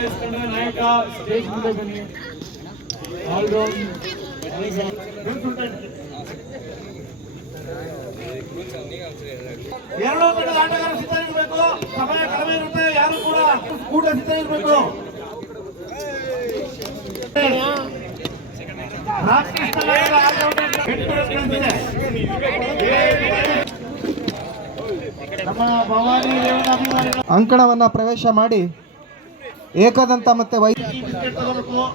Royals ತಂಡದ ನಾಯಕ stage ಮುಂದೆ ಬನ್ನಿ. ಆಲ್ರೌಂಡ್ ಎರಡು ತಂಡದ ಆಟಗಾರರು ಸಿದ್ಧರಿರಬೇಕು. ಸಮಯ ಕಡಿಮೆ ಇರುತ್ತೆ. ಯಾರು ಕೂಡ ಕೂಟ ಸಿದ್ಧರಿರಬೇಕು. ಅಂಕಣವನ್ನ ಪ್ರವೇಶ ಮಾಡಿ ಏಕದಂತ ಮತ್ತೆ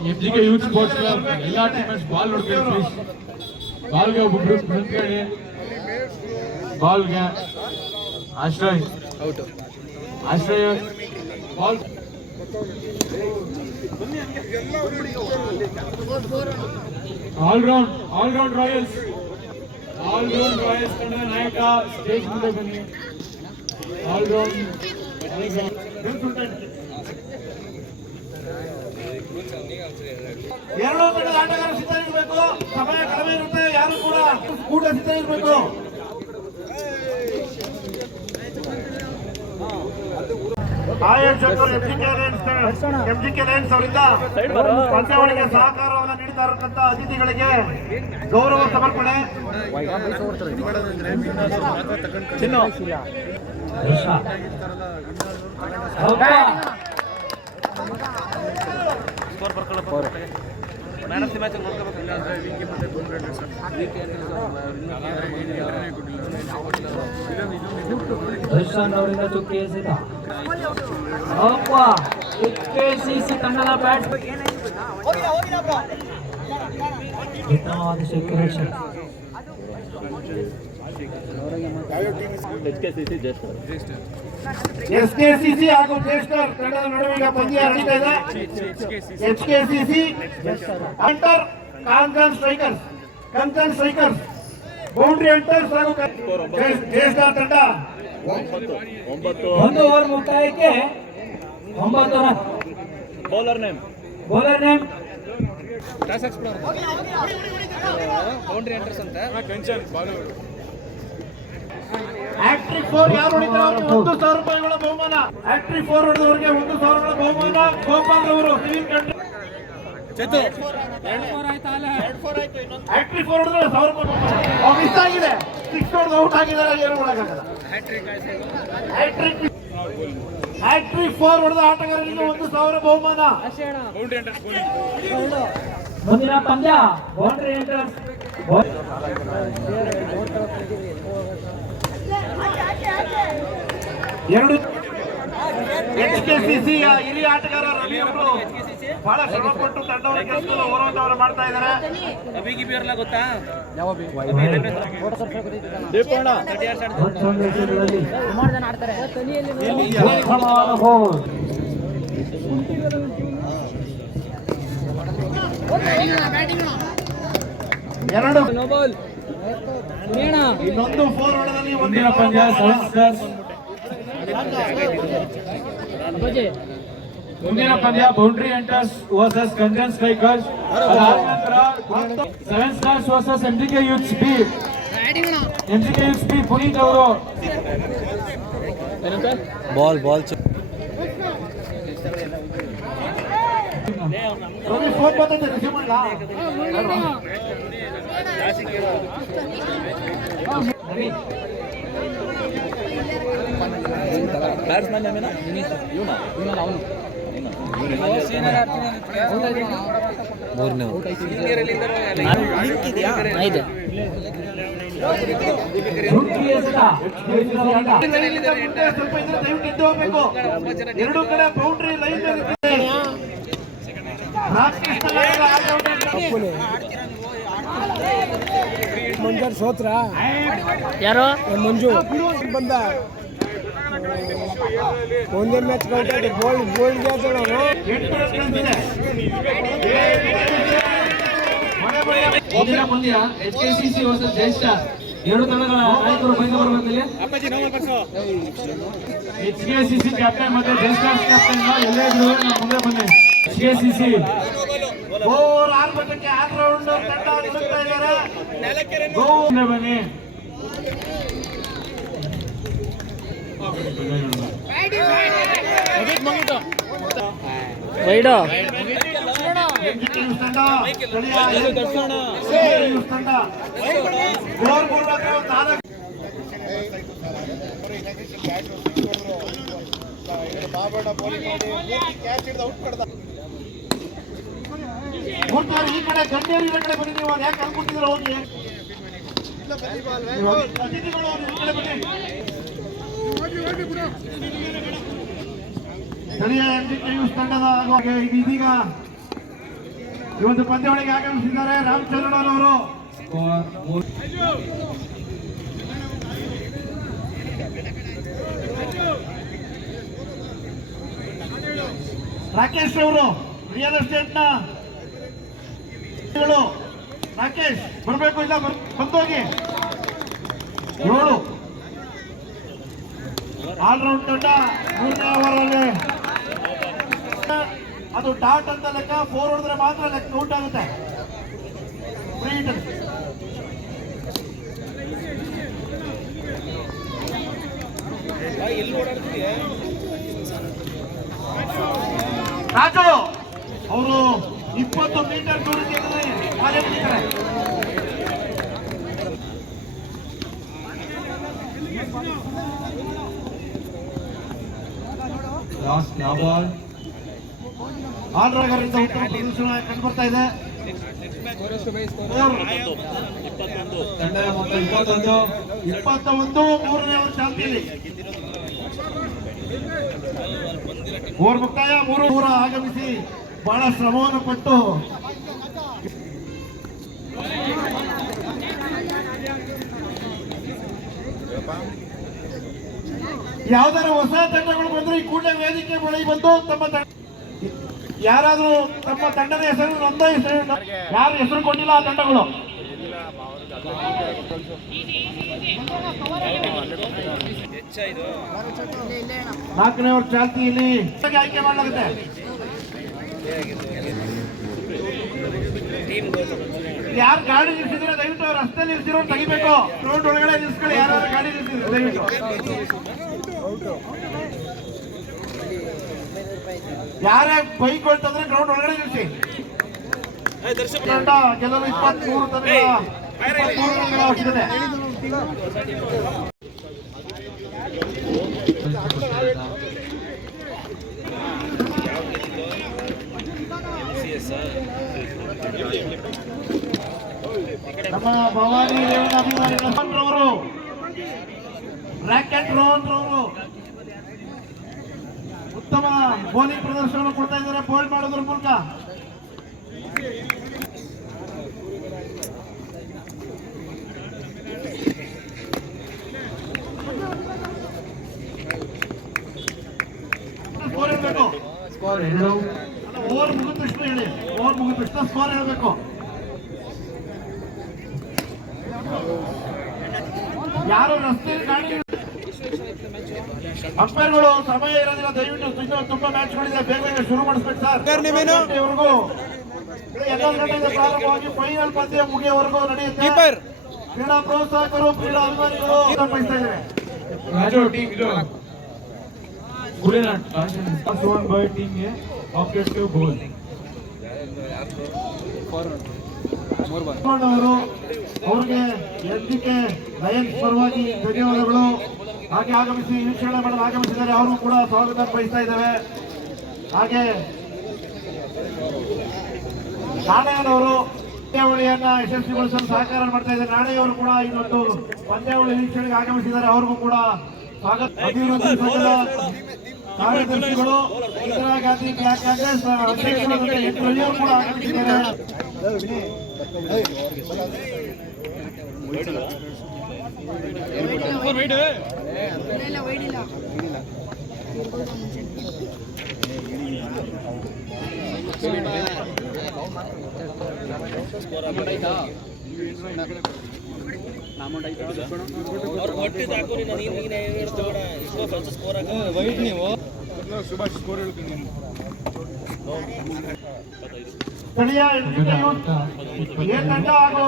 ಎಂಜಿಕೆ ಯೂತ್ ಸ್ಪೋರ್ಟ್ಸ್ ಕ್ಲಬ್ ಎಲ್ಲಾ ಟೀಮ್ಸ್ ಬಾಲ್ ನೋಡ್ಕೊಳ್ಳಿ ಪ್ಲೀಸ್. ಬಾಲ್ಗೆ ಒಬ್ಬೊಬ್ರು ನಿಂತ್ಕೊಳ್ಳಿ. ಬಾಲ್ಗೆ Ashray out. Ashray ball all round royals ತಂಡದ ನಾಯಕ ಸ್ಟೇಜ್ ಮುಂದೆ ಬನ್ನಿ. ಆಲ್ರೌಂಡ್ ಎರಡು ತಂಡದ ಆಟಗಾರರು ಸಿದ್ಧರಿರಬೇಕು. ಸಮಯ ಕಡಿಮೆ ಇರುತ್ತೆ. ಯಾರು ಕೂಡ ಕೂಟ ಸಿದ್ಧರಿರಬೇಕು. ಆಯೋಜಕರು ಎಂಜಿಕೆ ಲಯನ್ಸ್ ಅವರಿಂದ ಪಂದ್ಯಾವಳಿಗೆ ಸಹಕಾರವನ್ನು ನೀಡುತ್ತಾ ಇರತಕ್ಕಂಥ ಅತಿಥಿಗಳಿಗೆ ಗೌರವ ಸಮರ್ಪಣೆ. ಅವರಿಂದ ಚುಕ್ಕಿ ಎಸೆತ ಕೆಸಿಸಿ ಕನ್ನಡ ಬ್ಯಾಟ್ ಉತ್ತಮವಾದ ಶೇಖರೇಶನ್. ಎಸ್ಕೆಸಿಸಿ ಹಾಗೂ ಜೇಸ್ಟರ್ ತಂಡದ ನಡುವೆ ಈಗ ಪಂದ್ಯ ನಡೀತಾ ಇದೆ. ಎಚ್ಕೆಸಿಸಿ ಅಂಟರ್ ಕಂಚನ್ ಸ್ಟ್ರೈಕರ್ಸ್ ಬೌಂಡ್ರಿ ಅಂಟರ್ಸ್ ಹಾಗೂ ಜೇಸ್ಟರ್ ತಂಡ 1 ಓವರ್ ಮುಕ್ತಾಯಕ್ಕೆ 9 ರನ್. ಬೌಲರ್ ನೇಮ್ ಬೌಂಡ್ರಿ ಅಂಟರ್ಸ್ ಅಂತ ಕಂಚನ್ ಬಾಲಿವುಡ್. ಹ್ಯಾಟ್ರಿಕ್ 4 ಯಾರು ಹೊಡಿತಾರೋ ಅವರಿಗೆ 1,000 ರೂಪಾಯಿಗಳ ಬಹುಮಾನ. ಹ್ಯಾಟ್ರಿಕ್ 4 ಹೊಡೆದವರಿಗೆ 1,000 ರೂಪಾಯಿ ಬಹುಮಾನ. ಗೋಪಾಲ್ ಅವರು ಹ್ಯಾಟ್ರಿಕ್ 4 ಹೊಡೆದ್ರೆ 1,000 ರೂಪಾಯಿ ಬಹುಮಾನ. ಮಿಸ್ ಆಗಿದೆ. 6 ಹೊಡೆದು ಔಟ್ ಆಗಿದ್ದಾರೆ. ಏನು ಮಾಡೋಕ್ಕಾಗಲ್ಲ. ಹ್ಯಾಟ್ರಿಕ್ 4 ಹೊಡೆದ ಆಟಗಾರರಿಗೆ 1,000 ಬಹುಮಾನ. ಮುಂದಿನ ಪಂದ್ಯ ಬೌಂಡ್ರಿ ಎಂಟರ್ಸ್. ಎರಡು ಎಚ್ಕೆಸಿಸಿ ಹಿರಿಯ ಆಟಗಾರ ರವಿ ಅವರು ಬಹಳ ಶ್ರಮಪಟ್ಟು ತಂಡವನ್ನು ಕೆಲಸದಲ್ಲಿ ಹೋರಾಟವನ್ನು ಮಾಡ್ತಾ ಇದ್ದಾರೆ. ಎರಡು ಇನ್ನೊಂದು 4 ಹೊಡೆದಲ್ಲಿ ಮುಂದಿನ ಪಂದ್ಯ boundary hunters versus Kanjan strikers. Seven stars versus MGK youth speed Puneeth ಅವರು ಬಾಲ್ ಫೋನ್ ಬಂದೈತೆ ರಿಸೀವ್ ಮಾಡಲಾ? ಬ್ಯಾಟ್ಸ್ಮನ್ ಅವನು ಎರಡು ಕಡೆ ಬೌಂಡ್ರಿ ಲೈನ್ ಮಂಜು ಸೋತ್ರ ಯಾರು ಮಂಜು ಬಂದ ಒಂದೇ ಮ್ಯಾಚ್ ಗೋಲ್ಡ್ ಮುಂದಿನ ಪಂದ್ಯ ಎಚ್ಕೆಸಿಸಿ ವರ್ಸಸ್ ಜೈಸ್ಟಾರ್. ಎರಡು ತಂಡಗಳ ನಾಯಕರು ಬೈದು ಬರಬೇಕಲ್ಲಿ. ಎಚ್ಕೆಸಿಸಿ ಕ್ಯಾಪ್ಟನ್ ಮತ್ತೆ ಜೈಸ್ಟಾರ್ ಕ್ಯಾಪ್ಟನ್ ಎಲ್ಲೇ ಮುಂದೆ ಬನ್ನಿ. ಎಚ್ಕೆಸಿಸಿ ಓವರ್ 6 ಬಟ್ಟಕ್ಕೆ ಆಲ್ರೌಂಡ್ ತಂಡ ನುಗ್ತಾ ಇದ್ದಾರೆ. ಬನ್ನಿ. NGT ತಂಡ ಸ್ಥಳೀಯ ತಂಡ ಗೋಲ್ ಕೊಡ್ಬೇಕು ನಾಲ್ಕು ಈ ಕಡೆ ಗಣ್ಯರು ಈ ಕಡೆ ಬನ್ನಿ. ನೀವು ಯಾಕೆ ಅನ್ಕೊತಿದ್ರ ಹೋಗಿ ಅತಿಥಿಗಳು ಈ ಕಡೆ ಬನ್ನಿ. ಸ್ಥಳೀಯ NGT ತಂಡದ ಇದೀಗ ಇವತ್ತು ಪಂದ್ಯಾವಳಿಗೆ ಆಗಮಿಸಿದ್ದಾರೆ ರಾಮಚಂದ್ರನವರು. ರಾಕೇಶ್ ಅವರು ರಿಯಲ್ ಎಸ್ಟೇಟ್ ನ ರಾಕೇಶ್ ಬರಬೇಕು. ಇಲ್ಲ ಬಂದೋಗಿ 7 ಆಲ್ರೌಂಡ್ ತಂಡ 3ನೇ ಓವರಲ್ಲಿ ಅದು ಡಾಟ್ ಅಂತ ಲೆಕ್ಕ. 4 ಹೊಡೆದ್ರೆ ಮಾತ್ರ ಲೆಕ್ಕ ಔಟ್ ಆಗುತ್ತೆ. ರಾಜು ಅವರು 20 ಮೀಟರ್ ದೂರಕ್ಕೆ ಕಾರ್ಯ ಮಾಡಿದ್ದಾರೆ. ಆಲ್ರೌಂಡರ್ಗಳಿಂದ ಉತ್ತಮ ಪ್ರದರ್ಶನ ಕಂಡು ಬರ್ತಾ ಇದೆ. ತಂಡದ ಮೊತ್ತ 21 ಮೂರನೇ ಓವರ್ ಚಾಲ್ತಿಯಲ್ಲಿ ಓವರ್ ಮುಕ್ತಾಯ. 3 ಓವರ್ ಆಗಮಿಸಿ ಬಹಳ ಶ್ರಮವನ್ನು ಪಟ್ಟು ಯಾವ್ದಾದ್ರು ಹೊಸ ತಂಡಗಳು ಬಂದ್ರೆ ಈ ಕೂಡಲೇ ವೇದಿಕೆ ಬಳಿ ಬಂದು ತಮ್ಮ ಯಾರಾದ್ರೂ ತಮ್ಮ ತಂಡದ ಹೆಸರು ನೋಂದಾಯಿಸಿ. ಯಾರು ಹೆಸರು ಕೊಟ್ಟಿಲ್ಲ ಆ ತಂಡಗಳು ನಾಲ್ಕನೇ ಓವರ್ ಚಾಲ್ತಿಯಲ್ಲಿ ಆಯ್ಕೆ ಮಾಡಲಾಗುತ್ತೆ. ಯಾರು ಗಾಡಿ ನಿಲ್ಸಿದ್ರೆ ದಯವಿಟ್ಟು ರಸ್ತೆ ನಿಲ್ಸಿರೋ ತೆಗಿಬೇಕು. ರೋಡ್ ಒಳಗಡೆ ನಿಲ್ಸ್ಕೊಳ್ಳಿ. ಯಾರು ಗಾಡಿ ನಿಲ್ಸಿದ್ರೆ ದಯವಿಟ್ಟು. ಯಾರೇ ಬೈಕ್ ಹೊಳ್ತಂದ್ರೆ ಗ್ರೌಂಡ್ ಒಳಗಡೆ ನಿಲ್ಸಿ. ಕೆಲವರು 23 ತನಕ 23 ರನ್ಗಳ ಅವಶ್ಯಕತೆ. ನಮ್ಮ ಭವಾನಿ ರೇವಣ್ಣ ಅಭಿಮಾನಿಗಳು ರಾಕೆಟ್ ರೋಹನ್ ರವರು ಉತ್ತಮ ಬೌಲಿಂಗ್ ಪ್ರದರ್ಶನ ಕೊಡ್ತಾ ಇದ್ದಾರೆ. ಬೋಲ್ಡ್ ಮಾಡೋದ್ರ ಮೂಲಕ ಸ್ಕೋರ್ ಹೇಳ್ಬೇಕು. ಓವರ್ ಮುಗಿದ ತಕ್ಷಣ ಹೇಳಿ. ಓವರ್ ಮುಗಿದ ತಕ್ಷಣ ಸ್ಕೋರ್ ಹೇಳ್ಬೇಕು. ಯಾರು ರಸ್ತೆ ಗಾಡಿ ಅಂಪೈರ್ಗಳು ಸಮಯ ಇರೋದಿಲ್ಲ. ದಯವಿಟ್ಟು ಇನ್ನೂ ತುಂಬಾ ಮ್ಯಾಚ್ಗಳಿದೆ. ಬೇಗ ಬೇಗ ಶುರು ಮಾಡಿಸ್ಬೇಕು ಸರ್. 11 ಗಂಟೆಗೆ ಪ್ರಾರಂಭವಾಗಿ ಫೈನಲ್ ಪಂದ್ಯ ಮುಗಿಯವರೆಗೂ ನಡೆಯುತ್ತೆ. ಕ್ರೀಡಾ ಪ್ರೋತ್ಸಾಹಕರು ಕ್ರೀಡಾ ಅಭಿಮಾನಿಗಳು ಬಯಸ್ತಾ ಇದ್ದಾರೆ. ರಾಜು ಟೀಮ್ ಇದು ಗುರಿನಾಟ್ won by team A objective goal. ಅವರು ಅವರಿಗೆ NGT ಲಯನ್ಸ್ ಪರವಾಗಿ ಧನ್ಯವಾದಗಳು. ಹಾಗೆ ಆಗಮಿಸಿ ವೀಕ್ಷಣೆ ಮಾಡಲು ಆಗಮಿಸಿದ್ದಾರೆ. ಅವರು ಕೂಡ ಸ್ವಾಗತ ಬಯಸ್ತಾ ಇದ್ದೇವೆ. ಹಾಗೆ ನಾಣಯ್ಯನವರು ಪಂದ್ಯಾವಳಿಯನ್ನ ಯಶಸ್ವಿಗೊಳಿಸಲು ಸಹಕಾರ ಮಾಡ್ತಾ ಇದ್ದಾರೆ. ನಾಣಯ್ಯವರು ಕೂಡ ಇವತ್ತು ಪಂದ್ಯಾವಳಿ ವೀಕ್ಷಣೆಗೆ ಆಗಮಿಸಿದ್ದಾರೆ. ಅವ್ರಿಗೂ ಕೂಡ ಸ್ವಾಗತ. ಅಭಿವೃದ್ಧಿ ಸಂಘದ ಕಾರ್ಯದರ್ಶಿಗಳು, ಇಂದಿರಾ ಗಾಂಧಿ ಕಾಂಗ್ರೆಸ್ ಅಧ್ಯಕ್ಷರು ಕೂಡ ಆಗಮಿಸಿದ್ದಾರೆ. ಸ್ಥಳೀಯ ತಂಡ ಹಾಗೂ